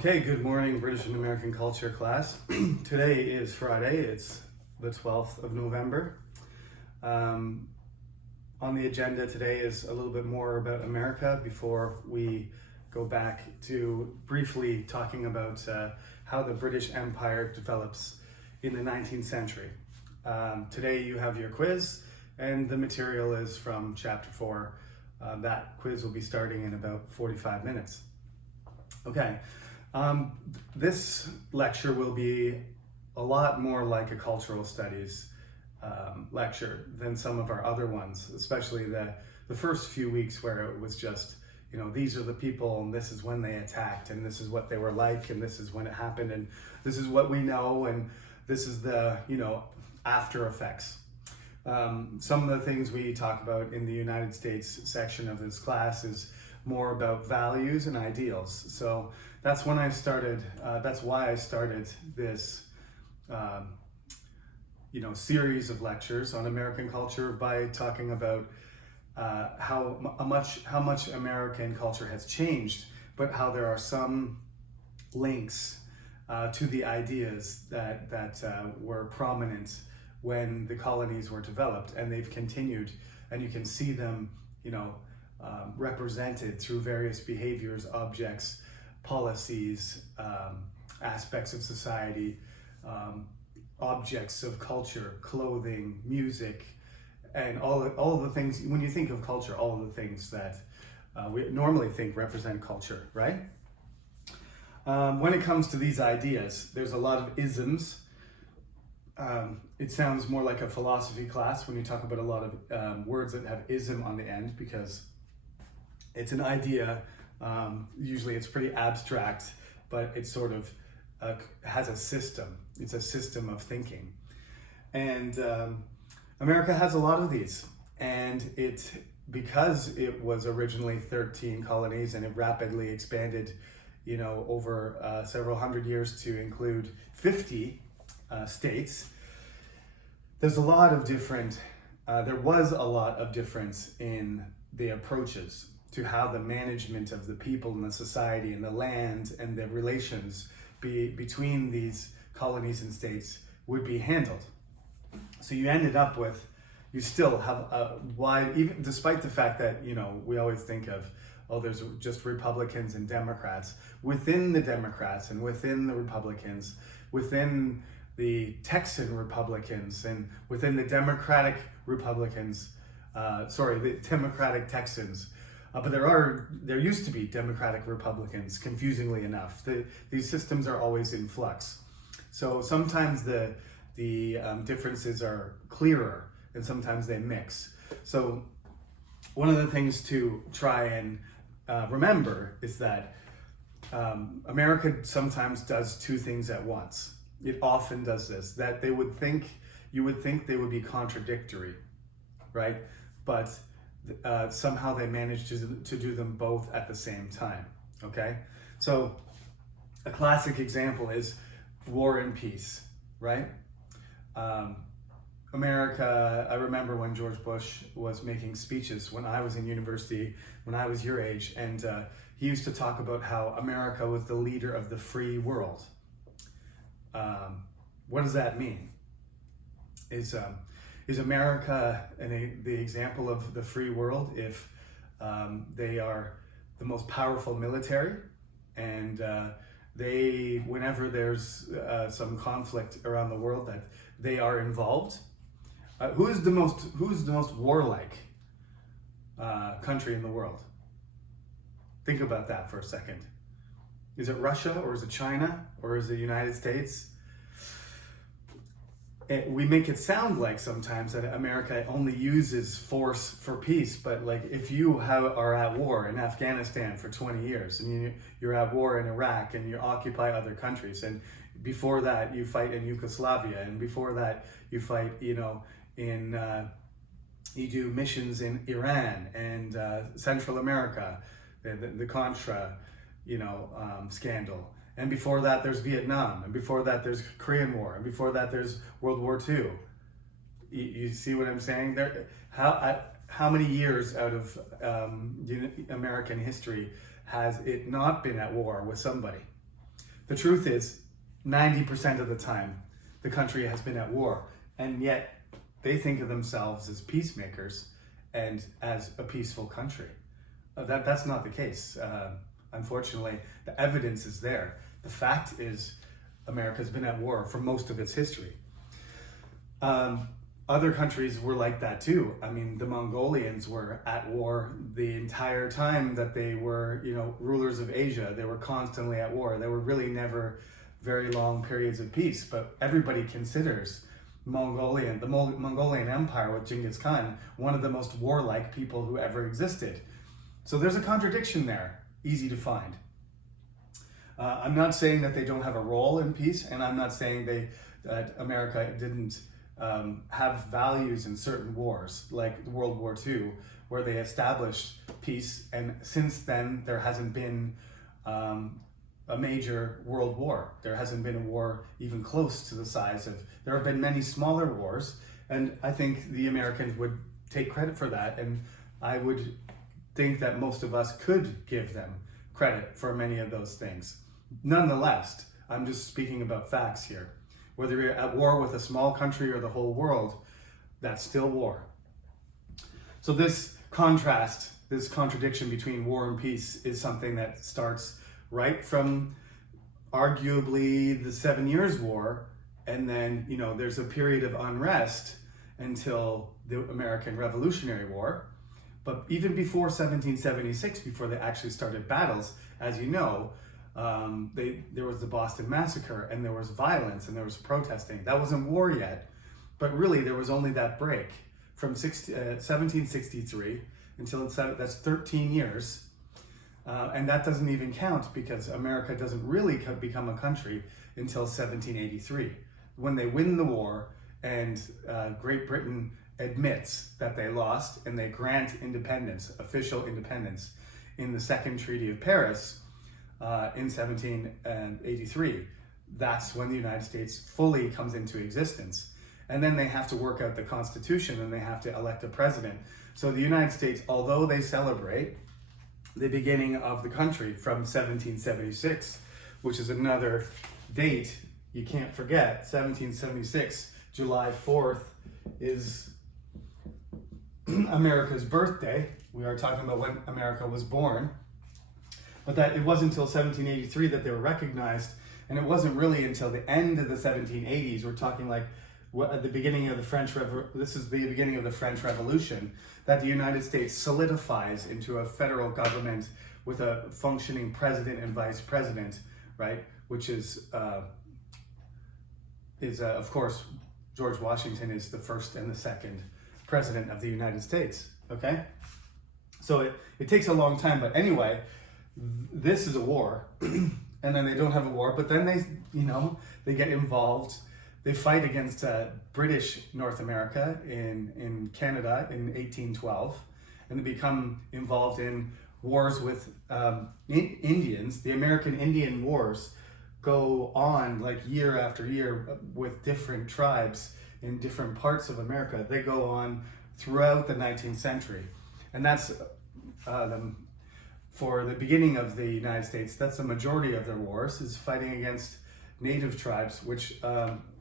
Okay, good morning, British and American culture class. Today is Friday, it's the 12th of November. On the agenda today is a little bit more about America before we go back to briefly talking about how the British Empire develops in the 19th century. Today you have your quiz, and the material is from chapter 4. That quiz will be starting in about 45 minutes. Okay. This lecture will be a lot more like a cultural studies lecture than some of our other ones, especially the first few weeks where it was just, these are the people and this is when they attacked and this is what they were like and this is when it happened and this is what we know and this is the, after effects. Some of the things we talk about in the United States section of this class is more about values and ideals. So that's when I started, that's why I started this, series of lectures on American culture by talking about how much American culture has changed, but how there are some links to the ideas that were prominent when the colonies were developed, and they've continued, and you can see them, represented through various behaviors, objects, policies, aspects of society, objects of culture, clothing, music, and all of the things. When you think of culture, all of the things that we normally think represent culture, right? When it comes to these ideas, there's a lot of isms. It sounds more like a philosophy class when you talk about a lot of words that have ism on the end, because it's an idea. Usually it's pretty abstract, but it sort of has a system. It's a system of thinking. And America has a lot of these. And because it was originally 13 colonies and it rapidly expanded, over several hundred years to include 50 states, there's a lot of different, there was a lot of difference in the approaches to how the management of the people and the society and the land and the relations between these colonies and states would be handled. So you ended up with, you still have a wide, even despite the fact that, we always think of, there's just Republicans and Democrats. Within the Democrats and within the Republicans, within the Texan Republicans and within the Democratic Republicans, the Democratic Texans, but there used to be Democratic Republicans, confusingly enough. These systems are always in flux. So sometimes the differences are clearer and sometimes they mix. So one of the things to try and remember is that America sometimes does two things at once. It often does this, that you would think they would be contradictory, right? But somehow they manage to do them both at the same time, okay? So a classic example is War and Peace, right? America, I remember when George Bush was making speeches when I was in university, when I was your age, and he used to talk about how America was the leader of the free world. What does that mean? Is America the example of the free world if they are the most powerful military and whenever there's some conflict around the world, that they are involved? Who's the most warlike country in the world? Think about that for a second. Is it Russia, or is it China, or is it the United States? We make it sound like sometimes that America only uses force for peace, but like if you are at war in Afghanistan for 20 years and you're at war in Iraq and you occupy other countries, and before that you fight in Yugoslavia, and before that you fight, you do missions in Iran and Central America, the Contra, scandal. And before that, there's Vietnam. And before that, there's Korean War. And before that, there's World War II. You see what I'm saying? How many years out of American history has it not been at war with somebody? The truth is, 90% of the time, the country has been at war, and yet they think of themselves as peacemakers and as a peaceful country. That's not the case. Unfortunately, the evidence is there. The fact is, America's been at war for most of its history. Other countries were like that too. I mean, the Mongolians were at war the entire time that they were, rulers of Asia. They were constantly at war. There were really never very long periods of peace, but everybody considers the Mongolian Empire with Genghis Khan one of the most warlike people who ever existed. So there's a contradiction there, easy to find. I'm not saying that they don't have a role in peace, and I'm not saying that America didn't have values in certain wars, like World War II, where they established peace, and since then there hasn't been a major world war. There hasn't been a war even close to the size of, there have been many smaller wars, and I think the Americans would take credit for that, and I would think that most of us could give them credit for many of those things. Nonetheless, I'm just speaking about facts here. Whether you're at war with a small country or the whole world, that's still war. So this contrast, this contradiction between war and peace is something that starts right from arguably the 7 Years' War, and then, there's a period of unrest until the American Revolutionary War. But even before 1776, before they actually started battles, as you know, there was the Boston Massacre, and there was violence, and there was protesting. That wasn't war yet, but really there was only that break from 1763 until that's 13 years, and that doesn't even count because America doesn't really become a country until 1783, when they win the war, and Great Britain admits that they lost, and they grant independence, official independence, in the Second Treaty of Paris in 1783. That's when the United States fully comes into existence. And then they have to work out the Constitution, and they have to elect a president. So the United States, although they celebrate the beginning of the country from 1776, which is another date you can't forget, 1776, July 4th is America's birthday. We are talking about when America was born. But that it wasn't until 1783 that they were recognized, and it wasn't really until the end of the 1780s. We're talking like at the beginning of the this is the beginning of the French Revolution, that the United States solidifies into a federal government with a functioning president and vice president, right? Which is of course, George Washington is the first and the second president of the United States. Okay, so it takes a long time, but anyway. This is a war, and then they don't have a war, but then they get involved. They fight against British North America in Canada in 1812, and they become involved in wars with Indians. The American Indian Wars go on like year after year with different tribes in different parts of America. They go on throughout the 19th century, and that's for the beginning of the United States, that's the majority of their wars, is fighting against native tribes, which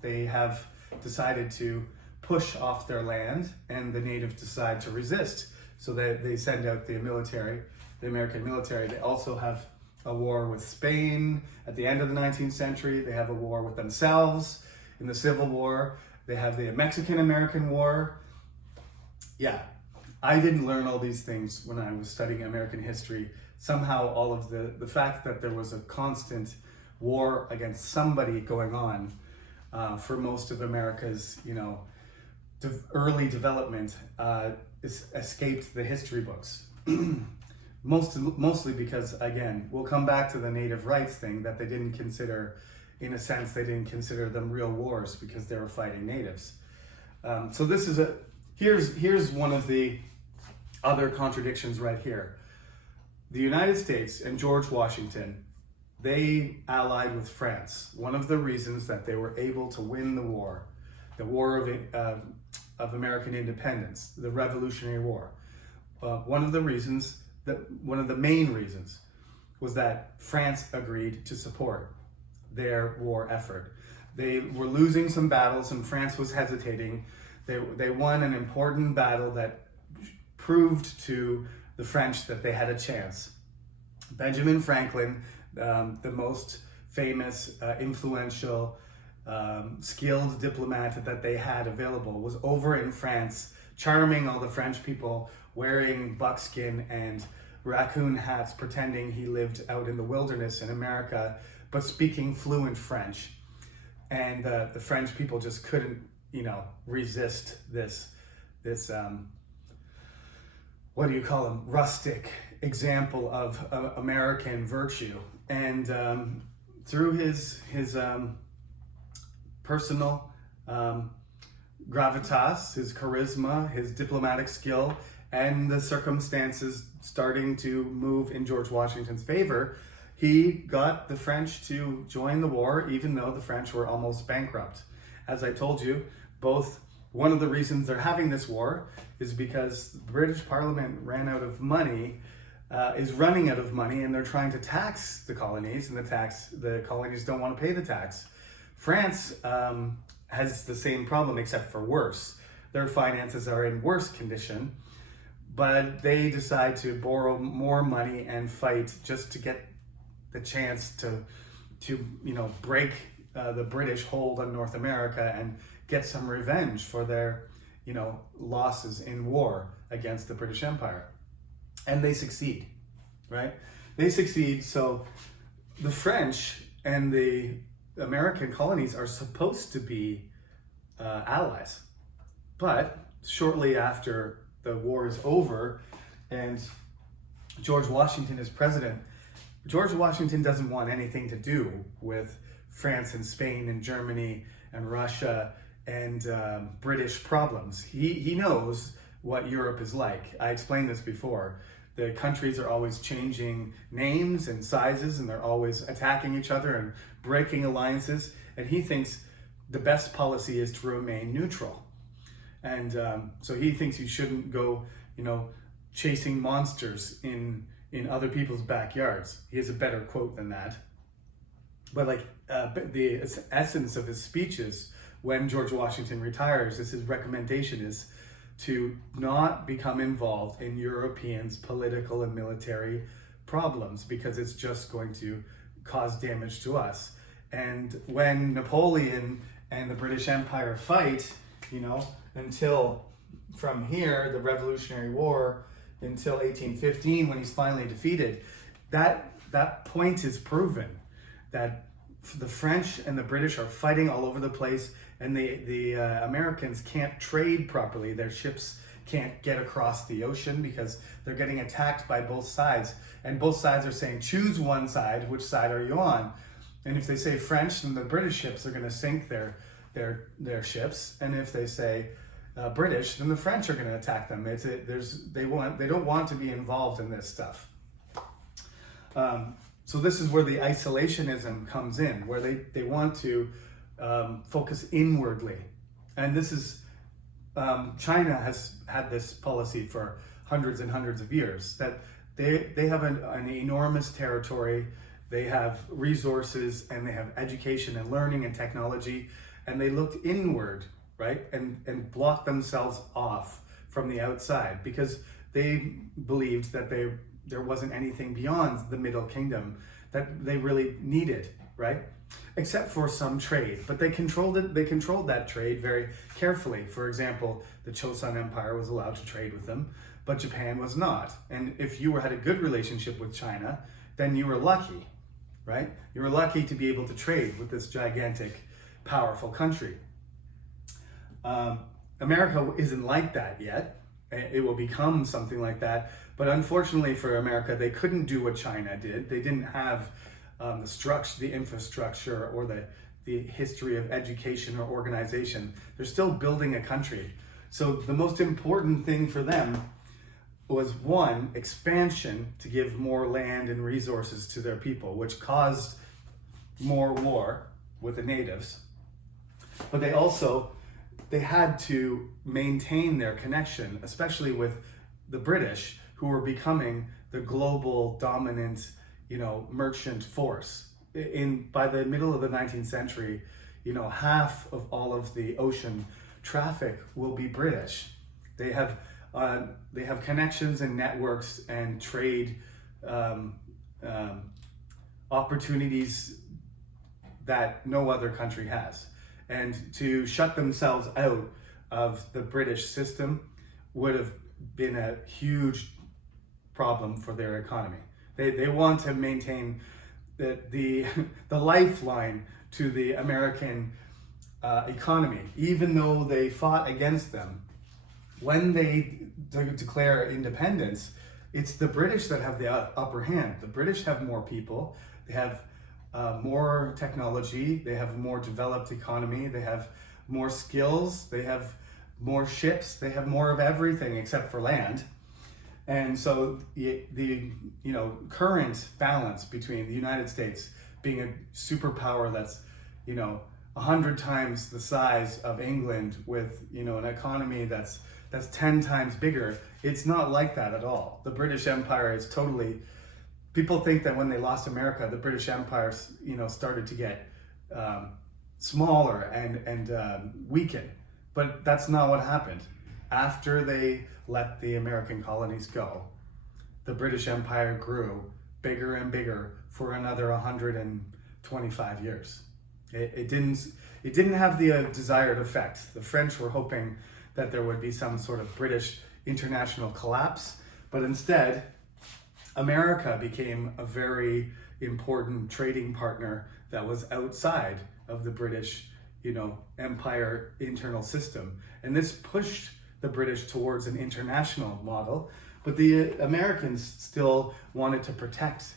they have decided to push off their land, and the natives decide to resist. So they send out the military, the American military. They also have a war with Spain at the end of the 19th century. They have a war with themselves in the Civil War. They have the Mexican-American War. Yeah. I didn't learn all these things when I was studying American history. Somehow all of the fact that there was a constant war against somebody going on for most of America's, early development escaped the history books. Mostly because, again, we'll come back to the native rights thing, that they didn't consider, in a sense, they didn't consider them real wars because they were fighting natives. So this is here's one of the other contradictions right here. The United States and George Washington, they allied with France. One of the reasons that they were able to win the war of American independence, the Revolutionary War, one of the main reasons was that France agreed to support their war effort. They were losing some battles and France was hesitating. They won an important battle that proved to the French that they had a chance. Benjamin Franklin, the most famous, influential, skilled diplomat that they had available, was over in France, charming all the French people, wearing buckskin and raccoon hats, pretending he lived out in the wilderness in America, but speaking fluent French. And the French people just couldn't, resist this what do you call them, rustic example of American virtue. And through his personal gravitas, his charisma, his diplomatic skill, and the circumstances starting to move in George Washington's favor, he got the French to join the war, even though the French were almost bankrupt. As I told you, one of the reasons they're having this war is because the British Parliament ran out of money, is running out of money, and they're trying to tax the colonies, and the colonies don't want to pay the tax. France has the same problem, except for worse. Their finances are in worse condition, but they decide to borrow more money and fight just to get the chance to break the British hold on North America and get some revenge for their losses in war against the British Empire. And they succeed, right? They succeed. So the French and the American colonies are supposed to be allies. But shortly after the war is over and George Washington is president, George Washington doesn't want anything to do with France and Spain and Germany and Russia and British problems. He knows what Europe is like. I explained this before. The countries are always changing names and sizes, and they're always attacking each other and breaking alliances. And he thinks the best policy is to remain neutral. And so he thinks you shouldn't go, chasing monsters in other people's backyards. He has a better quote than that. But the essence of his speeches when George Washington retires, his recommendation is to not become involved in Europeans' political and military problems, because it's just going to cause damage to us. And when Napoleon and the British Empire fight, until from here, the Revolutionary War, until 1815, when he's finally defeated, that point is proven, that the French and the British are fighting all over the place, and the Americans can't trade properly. Their ships can't get across the ocean because they're getting attacked by both sides. And both sides are saying, choose one side, which side are you on? And if they say French, then the British ships are going to sink their ships. And if they say British, then the French are going to attack them. They don't want to be involved in this stuff. So this is where the isolationism comes in, where they want to focus inwardly. And this is, China has had this policy for hundreds and hundreds of years, that they have an enormous territory, they have resources, and they have education and learning and technology, and they looked inward, right? And blocked themselves off from the outside because they believed that there wasn't anything beyond the Middle Kingdom that they really needed, right? Except for some trade, but they controlled it. They controlled that trade very carefully. For example, the Chosun Empire was allowed to trade with them, but Japan was not. And if you had a good relationship with China, then you were lucky, right? You were lucky to be able to trade with this gigantic, powerful country. America isn't like that yet. It will become something like that. But unfortunately for America, they couldn't do what China did. They didn't have the structure, the infrastructure, or the history of education or organization. They're still building a country. So the most important thing for them was, one, expansion, to give more land and resources to their people, which caused more war with the natives. But they had to maintain their connection, especially with the British, who were becoming the global dominant, merchant force. by the middle of the 19th century, half of all of the ocean traffic will be British. They have connections and networks and trade opportunities that no other country has. And to shut themselves out of the British system would have been a huge problem for their economy. They want to maintain the lifeline to the American economy, even though they fought against them. When they declare independence, it's the British that have the upper hand. The British have more people, they have more technology, they have a more developed economy, they have more skills, they have more ships, they have more of everything except for land. And so the current balance between the United States being a superpower that's 100 times the size of England with an economy that's 10 times bigger, it's not like that at all. The British Empire is totally, people think that when they lost America, the British Empire started to get smaller and weaken, but that's not what happened. After they let the American colonies go, the British Empire grew bigger and bigger for another 125 years. It didn't have the desired effect. The French were hoping that there would be some sort of British international collapse, but instead, America became a very important trading partner that was outside of the British, empire internal system. And this pushed the British towards an international model, but the Americans still wanted to protect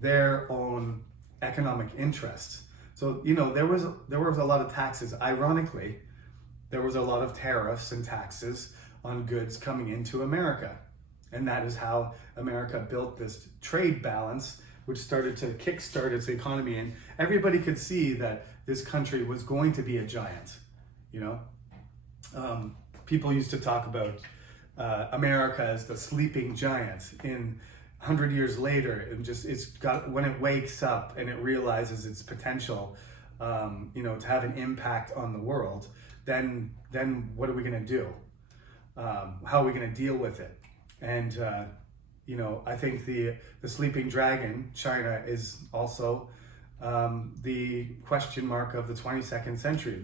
their own economic interests. So, there was a lot of taxes. Ironically, there was a lot of tariffs and taxes on goods coming into America. And that is how America built this trade balance, which started to kickstart its economy. And everybody could see that this country was going to be a giant, people used to talk about America as the sleeping giant. In 100 years later, when it wakes up and it realizes its potential, to have an impact on the world, then what are we going to do? How are we going to deal with it? And I think the sleeping dragon, China, is also the question mark of the 22nd century.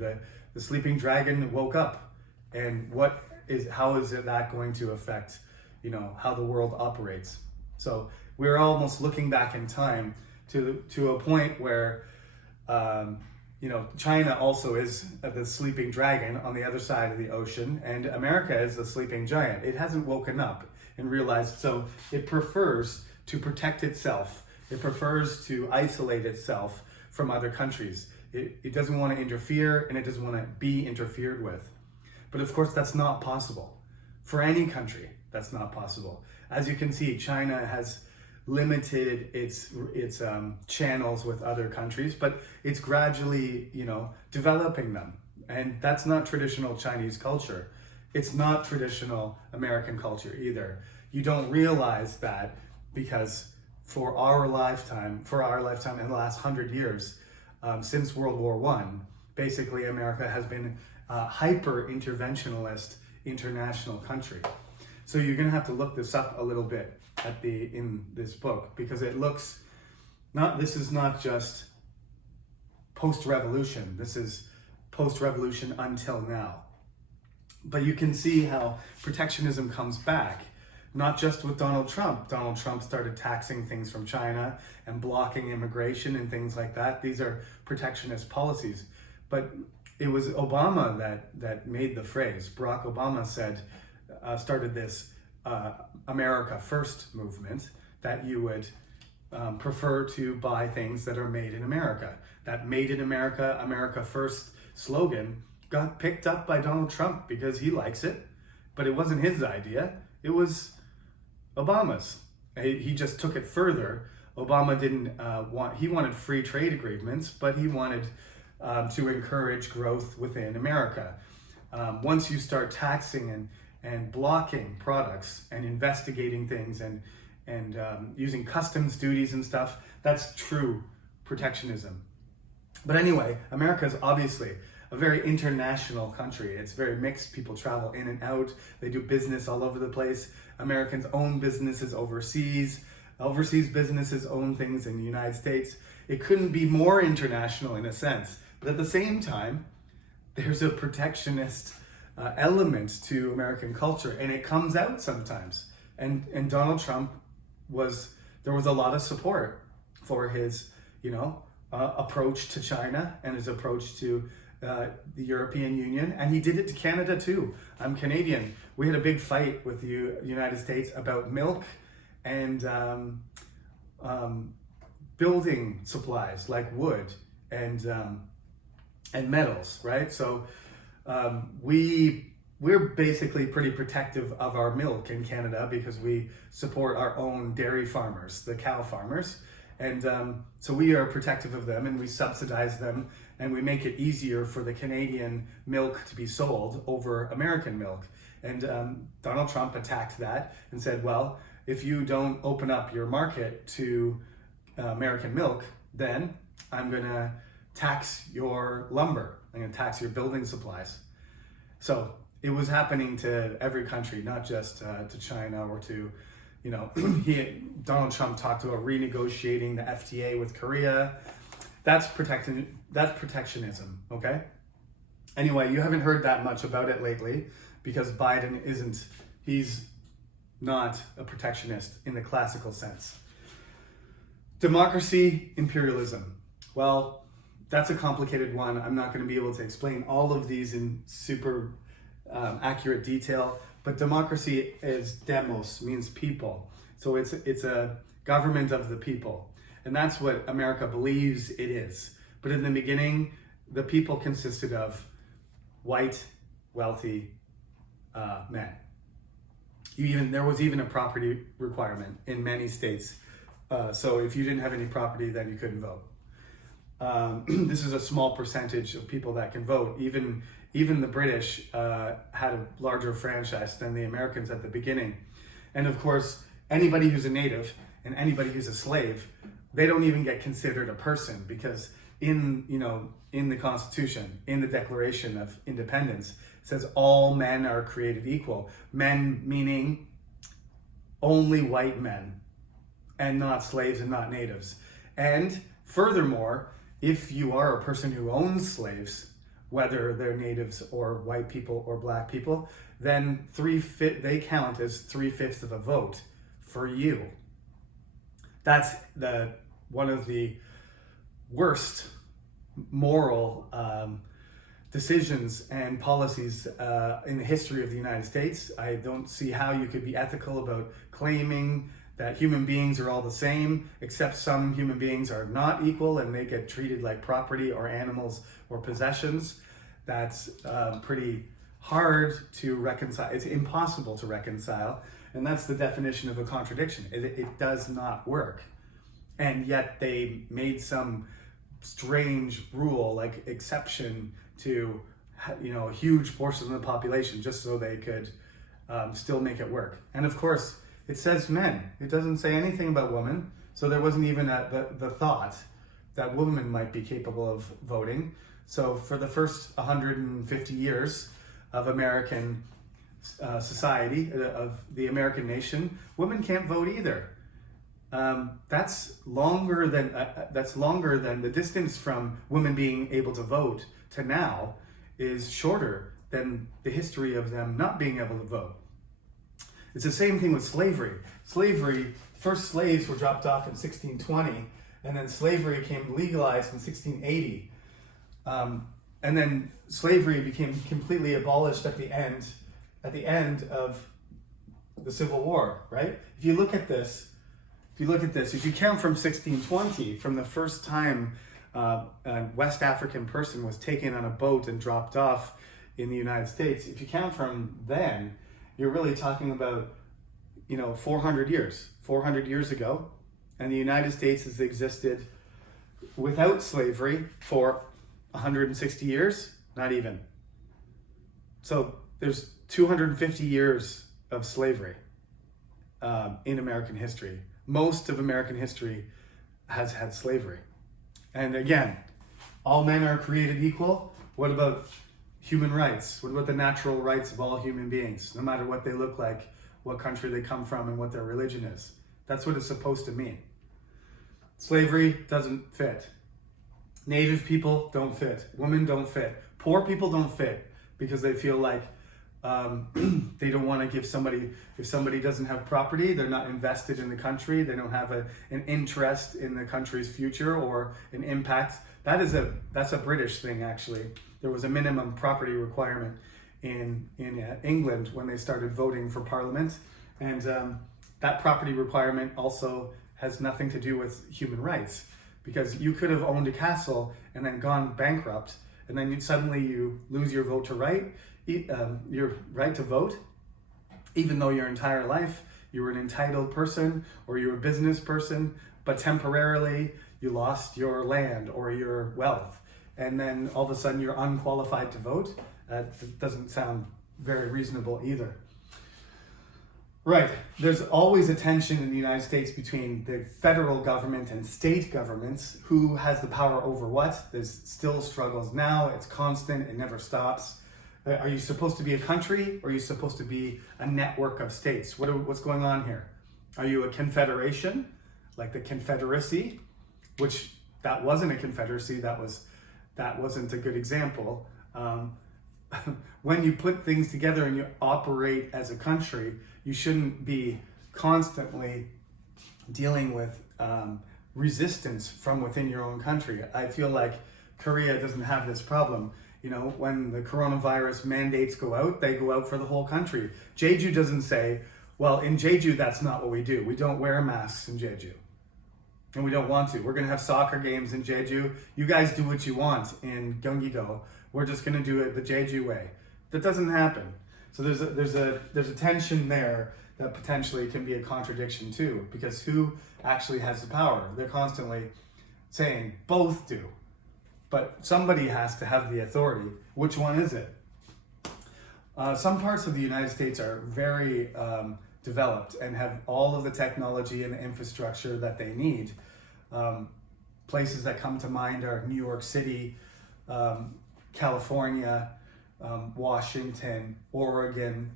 The sleeping dragon woke up. And how is that going to affect, how the world operates? So we're almost looking back in time to a point where, China also is the sleeping dragon on the other side of the ocean, and America is the sleeping giant. It hasn't woken up and realized, so it prefers to protect itself. It prefers to isolate itself from other countries. It doesn't want to interfere, and it doesn't want to be interfered with. But of course, that's not possible. For any country, that's not possible. As you can see, China has limited its channels with other countries, but it's gradually, developing them. And that's not traditional Chinese culture. It's not traditional American culture either. You don't realize that because for our lifetime in the last 100 years, since World War I, basically America has been a hyper-interventionalist international country. So you're going to have to look this up a little bit in this book, because this is not just post-revolution, this is post-revolution until now. But you can see how protectionism comes back, not just with Donald Trump. Donald Trump started taxing things from China and blocking immigration and things like that. These are protectionist policies. But it was Obama that made the phrase. Barack Obama started this America First movement, that you would prefer to buy things that are made in America. That Made in America, America First slogan got picked up by Donald Trump because he likes it, but it wasn't his idea. It was Obama's. He just took it further. Obama didn't he wanted free trade agreements, but he wanted to encourage growth within America. Once you start taxing and blocking products and investigating things and using customs duties and stuff, that's true protectionism. But anyway, America is obviously a very international country. It's very mixed. People travel in and out. They do business all over the place. Americans own businesses overseas. Overseas businesses own things in the United States. It couldn't be more international in a sense. But at the same time, there's a protectionist element to American culture, and it comes out sometimes. And Donald Trump there was a lot of support for his, approach to China and his approach to the European Union, and he did it to Canada too. I'm Canadian. We had a big fight with the United States about milk and building supplies like wood and metals, right? So we're basically pretty protective of our milk in Canada because we support our own dairy farmers, the cow farmers. And so we are protective of them, and we subsidize them, and we make it easier for the Canadian milk to be sold over American milk. And Donald Trump attacked that and said, well, if you don't open up your market to American milk, then I'm going to tax your lumber. I'm going to tax your building supplies. So it was happening to every country, not just to China or to, Donald Trump talked about renegotiating the FTA with Korea. That's protectionism, okay? Anyway, you haven't heard that much about it lately because Biden he's not a protectionist in the classical sense. Democracy, imperialism. Well, that's a complicated one. I'm not going to be able to explain all of these in super accurate detail, but democracy is demos, means people. So it's a government of the people. And that's what America believes it is. But in the beginning, the people consisted of white, wealthy men. There was even a property requirement in many states. So if you didn't have any property, then you couldn't vote. This is a small percentage of people that can vote. Even the British had a larger franchise than the Americans at the beginning. And of course, anybody who's a native and anybody who's a slave, they don't even get considered a person because in the Constitution, in the Declaration of Independence, it says all men are created equal. Men meaning only white men and not slaves and not natives. And furthermore, if you are a person who owns slaves, whether they're natives or white people or black people, then they count as 3/5 of a vote for you. That's one of the worst moral decisions and policies in the history of the United States. I don't see how you could be ethical about claiming that human beings are all the same, except some human beings are not equal and they get treated like property or animals or possessions. That's pretty hard to reconcile. It's impossible to reconcile. And that's the definition of a contradiction. It does not work. And yet they made some strange rule, like exception to, a huge portion of the population just so they could still make it work. And of course, it says men. It doesn't say anything about women. So there wasn't even the thought that women might be capable of voting. So for the first 150 years of American society, of the American nation, women can't vote either. That's longer than the distance from women being able to vote to now is shorter than the history of them not being able to vote. It's the same thing with slavery. First slaves were dropped off in 1620, and then slavery became legalized in 1680. And then slavery became completely abolished at the end of the Civil War, right? If you count from 1620, from the first time a West African person was taken on a boat and dropped off in the United States, if you count from then, you're really talking about, 400 years ago, and the United States has existed without slavery for 160 years, not even. So there's 250 years of slavery in American history. Most of American history has had slavery. And again, all men are created equal. What about human rights? What about the natural rights of all human beings, no matter what they look like, what country they come from, and what their religion is? That's what it's supposed to mean. Slavery doesn't fit. Native people don't fit. Women don't fit. Poor people don't fit because they feel like they don't want to give somebody, if somebody doesn't have property, they're not invested in the country, they don't have an interest in the country's future or an impact. That's a British thing, actually. There was a minimum property requirement in England when they started voting for Parliament, and that property requirement also has nothing to do with human rights, because you could have owned a castle and then gone bankrupt, and then suddenly you lose your your right to vote, even though your entire life you were an entitled person or you were a business person, but temporarily you lost your land or your wealth, and then all of a sudden you're unqualified to vote. That doesn't sound very reasonable either. Right, there's always a tension in the United States between the federal government and state governments. Who has the power over what? There's still struggles now, it's constant, it never stops. Are you supposed to be a country, or are you supposed to be a network of states? What's going on here? Are you a confederation, like the Confederacy, which that wasn't a confederacy, that wasn't a good example. When you put things together and you operate as a country, you shouldn't be constantly dealing with resistance from within your own country. I feel like Korea doesn't have this problem. You know, when the coronavirus mandates go out, they go out for the whole country. Jeju doesn't say, well, in Jeju, that's not what we do. We don't wear masks in Jeju. And we don't want to. We're going to have soccer games in Jeju. You guys do what you want in Gyeonggi-do. We're just going to do it the Jeju way. That doesn't happen. So there's a tension there that potentially can be a contradiction too, because who actually has the power? They're constantly saying both do, but somebody has to have the authority. Which one is it? Some parts of the United States are very developed and have all of the technology and the infrastructure that they need. Places that come to mind are New York City, California, Washington, Oregon,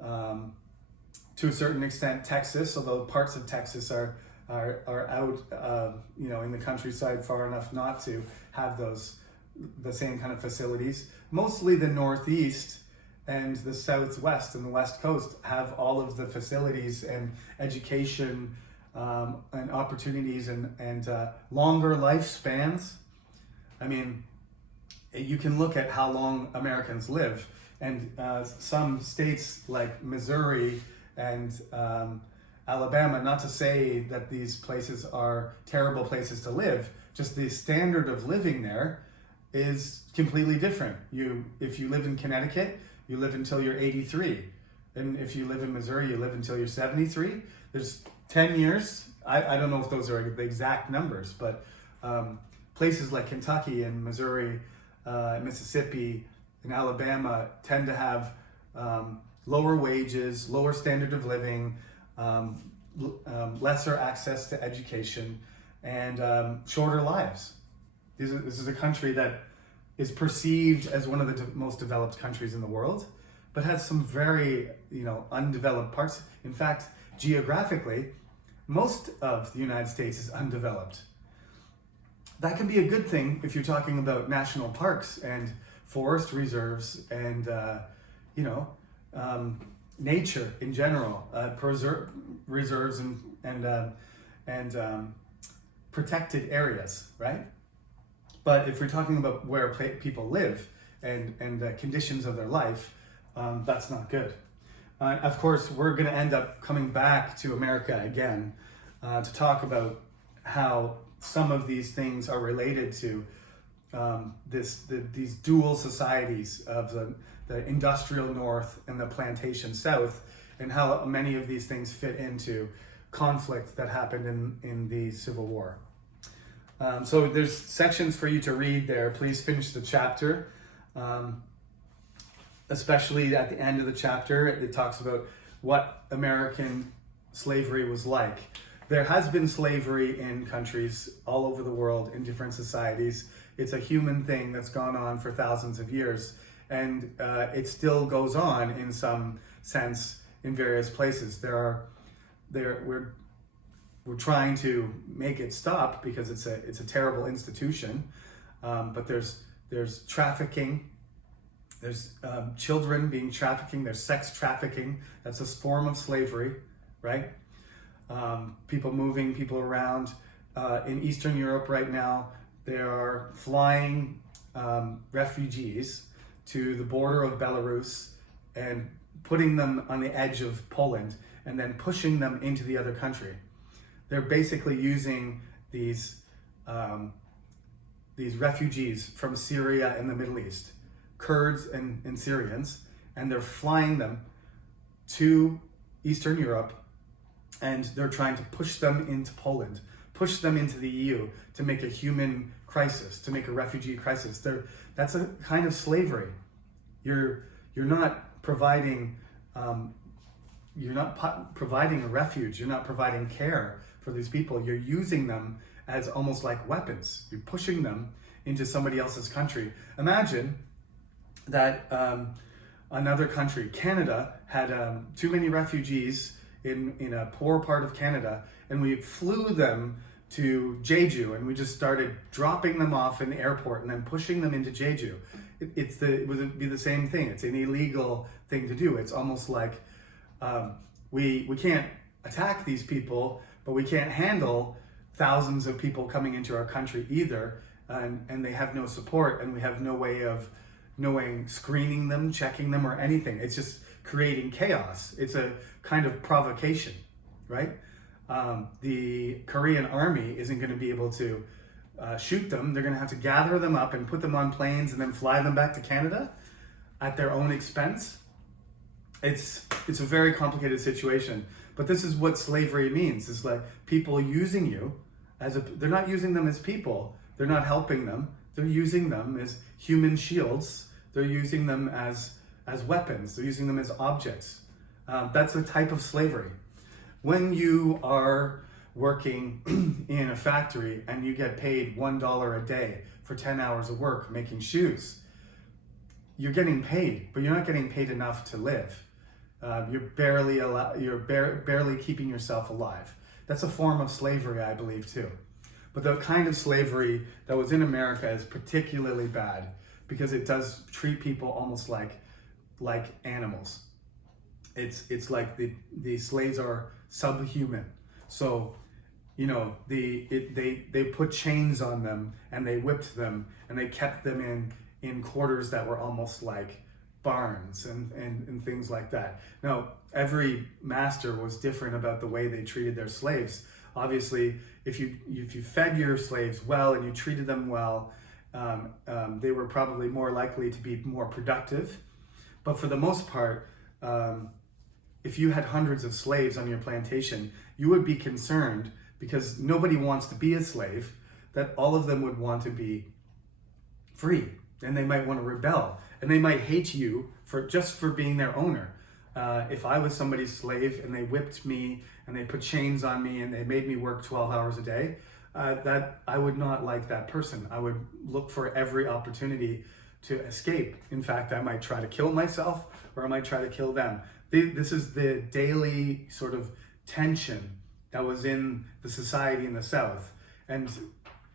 to a certain extent Texas, although parts of Texas are out in the countryside far enough not to have the same kind of facilities. Mostly the Northeast and the Southwest and the West Coast have all of the facilities and education and opportunities and longer lifespans. I mean, you can look at how long Americans live, and some states like Missouri and Alabama, not to say that these places are terrible places to live, just the standard of living there is completely different. If you live in Connecticut, you live until you're 83. And if you live in Missouri, you live until you're 73. There's 10 years. I don't know if those are the exact numbers, but places like Kentucky and Missouri, Mississippi, and Alabama tend to have lower wages, lower standard of living, lesser access to education, and shorter lives. This is a country that is perceived as one of the most developed countries in the world, but has some very undeveloped parts. In fact, geographically, most of the United States is undeveloped. That can be a good thing if you're talking about national parks and forest reserves and nature in general, reserves and protected areas, right? But if we're talking about where people live and the conditions of their life, that's not good. Of course, we're going to end up coming back to America again to talk about how some of these things are related to these dual societies of the industrial North and the plantation South, and how many of these things fit into conflict that happened in the Civil War. So there's sections for you to read there. Please finish the chapter. Especially at the end of the chapter, it talks about what American slavery was like. there has been slavery in countries all over the world, in different societies. It's a human thing that's gone on for thousands of years, and it still goes on in some sense in various places. We're trying to make it stop because it's a terrible institution, but there's trafficking. There's children being trafficking. There's sex trafficking. That's a form of slavery, right? People moving people around. In Eastern Europe right now, they are flying refugees to the border of Belarus and putting them on the edge of Poland and then pushing them into the other country. They're basically using these refugees from Syria and the Middle East, Kurds and Syrians, and they're flying them to Eastern Europe, and they're trying to push them into Poland, push them into the EU to make a human crisis, to make a refugee crisis. That's a kind of slavery. You're not providing providing a refuge. You're not providing care for these people. You're using them as almost like weapons. You're pushing them into somebody else's country. Imagine that another country, Canada, had too many refugees in a poor part of Canada, and we flew them to Jeju, and we just started dropping them off in the airport and then pushing them into Jeju. It would be the same thing. It's an illegal thing to do. It's almost like we can't attack these people, but we can't handle thousands of people coming into our country either, and they have no support, and we have no way of knowing, screening them, checking them, or anything. It's just creating chaos. It's a kind of provocation, right? The Korean army isn't going to be able to shoot them. They're going to have to gather them up and put them on planes and then fly them back to Canada at their own expense. It's a very complicated situation. But this is what slavery means. It's like people using you they're not using them as people. They're not helping them. They're using them as human shields. They're using them as weapons. They're using them as objects. That's a type of slavery. When you are working in a factory and you get paid $1 a day for 10 hours of work making shoes, you're getting paid, but you're not getting paid enough to live. You're barely keeping yourself alive. That's a form of slavery, I believe, too. But the kind of slavery that was in America is particularly bad because it does treat people almost like animals. It's like the slaves are subhuman. So, you know, they put chains on them and they whipped them and they kept them in quarters that were almost like barns and things like that. Now, every master was different about the way they treated their slaves. Obviously, if you fed your slaves well and you treated them well, they were probably more likely to be more productive. But for the most part, if you had hundreds of slaves on your plantation, you would be concerned, because nobody wants to be a slave, that all of them would want to be free, and they might want to rebel, and they might hate you for being their owner. If I was somebody's slave and they whipped me and they put chains on me and they made me work 12 hours a day, that I would not like that person. I would look for every opportunity to escape. In fact, I might try to kill myself, or I might try to kill them. This is the daily sort of tension that was in the society in the South. And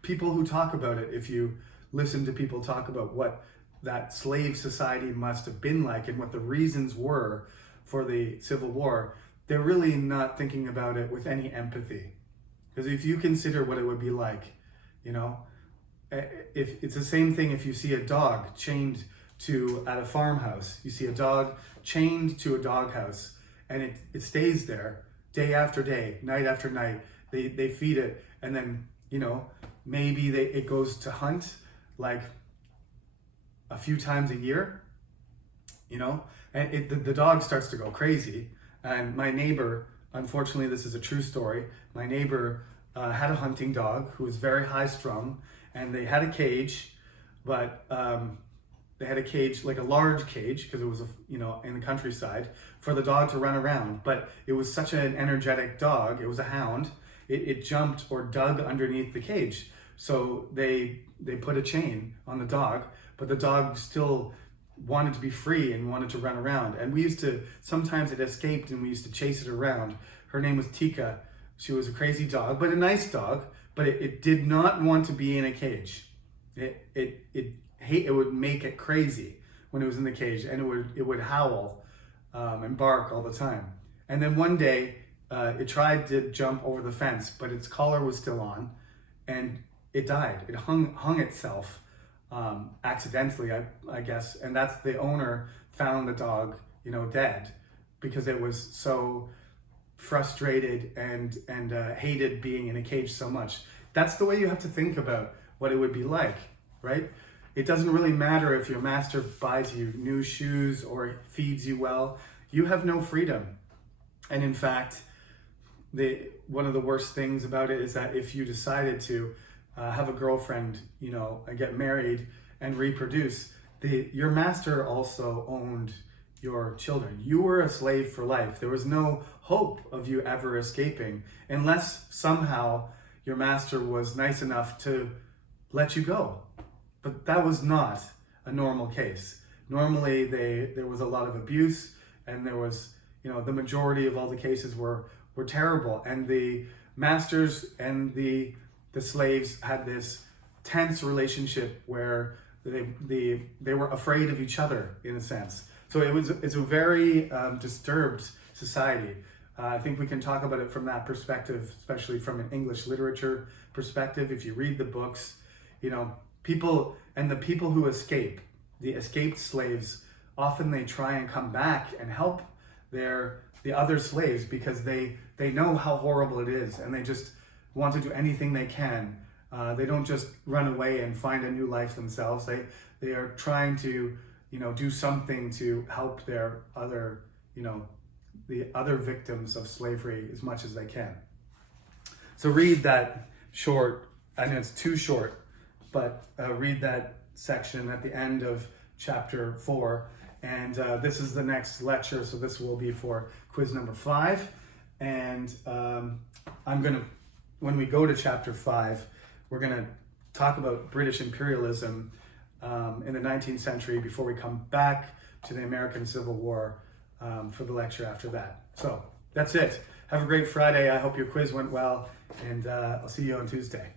people who talk about it, if you listen to people talk about what that slave society must have been like and what the reasons were for the Civil War, they're really not thinking about it with any empathy. Because if you consider what it would be like, you know, if it's the same thing if you see a dog chained at a farmhouse. You see a dog chained to a doghouse, and it stays there day after day, night after night. They feed it, and then, you know, maybe it goes to hunt like a few times a year, you know, and the dog starts to go crazy. And my neighbor, unfortunately, this is a true story. My neighbor had a hunting dog who was very high strung, and they had a cage, but they had a cage, like a large cage, because it was, in the countryside, for the dog to run around. But it was such an energetic dog. It was a hound. it jumped or dug underneath the cage. So they put a chain on the dog, but the dog still wanted to be free and wanted to run around. And we used to, sometimes it escaped and we used to chase it around. Her name was Tika. She was a crazy dog, but a nice dog, but it did not want to be in a cage. It would make it crazy when it was in the cage, and it would howl and bark all the time. And then one day it tried to jump over the fence, but its collar was still on, and it died. It hung itself accidentally, I guess, and that's the owner found the dog, dead, because it was so frustrated and hated being in a cage so much. That's the way you have to think about what it would be like, right? It doesn't really matter if your master buys you new shoes or feeds you well. You have no freedom. And in fact, one of the worst things about it is that if you decided to have a girlfriend, and get married and reproduce, your master also owned your children. You were a slave for life. There was no hope of you ever escaping unless somehow your master was nice enough to let you go. But that was not a normal case. Normally there was a lot of abuse, and there was, the majority of all the cases were terrible. And the masters and the slaves had this tense relationship where they were afraid of each other, in a sense. So it's a very disturbed society. I think we can talk about it from that perspective, especially from an English literature perspective. If you read the books, people who escape, the escaped slaves, often they try and come back and help the other slaves, because they know how horrible it is, and they just want to do anything they can. They don't just run away and find a new life themselves. They are trying to do something to help their other the other victims of slavery as much as they can. So read that short, I know it's too short, but read that section at the end of chapter 4. And this is the next lecture, so this will be for quiz number 5. And when we go to chapter 5, we're gonna talk about British imperialism in the 19th century before we come back to the American Civil War for the lecture after that. So that's it. Have a great Friday. I hope your quiz went well, and I'll see you on Tuesday.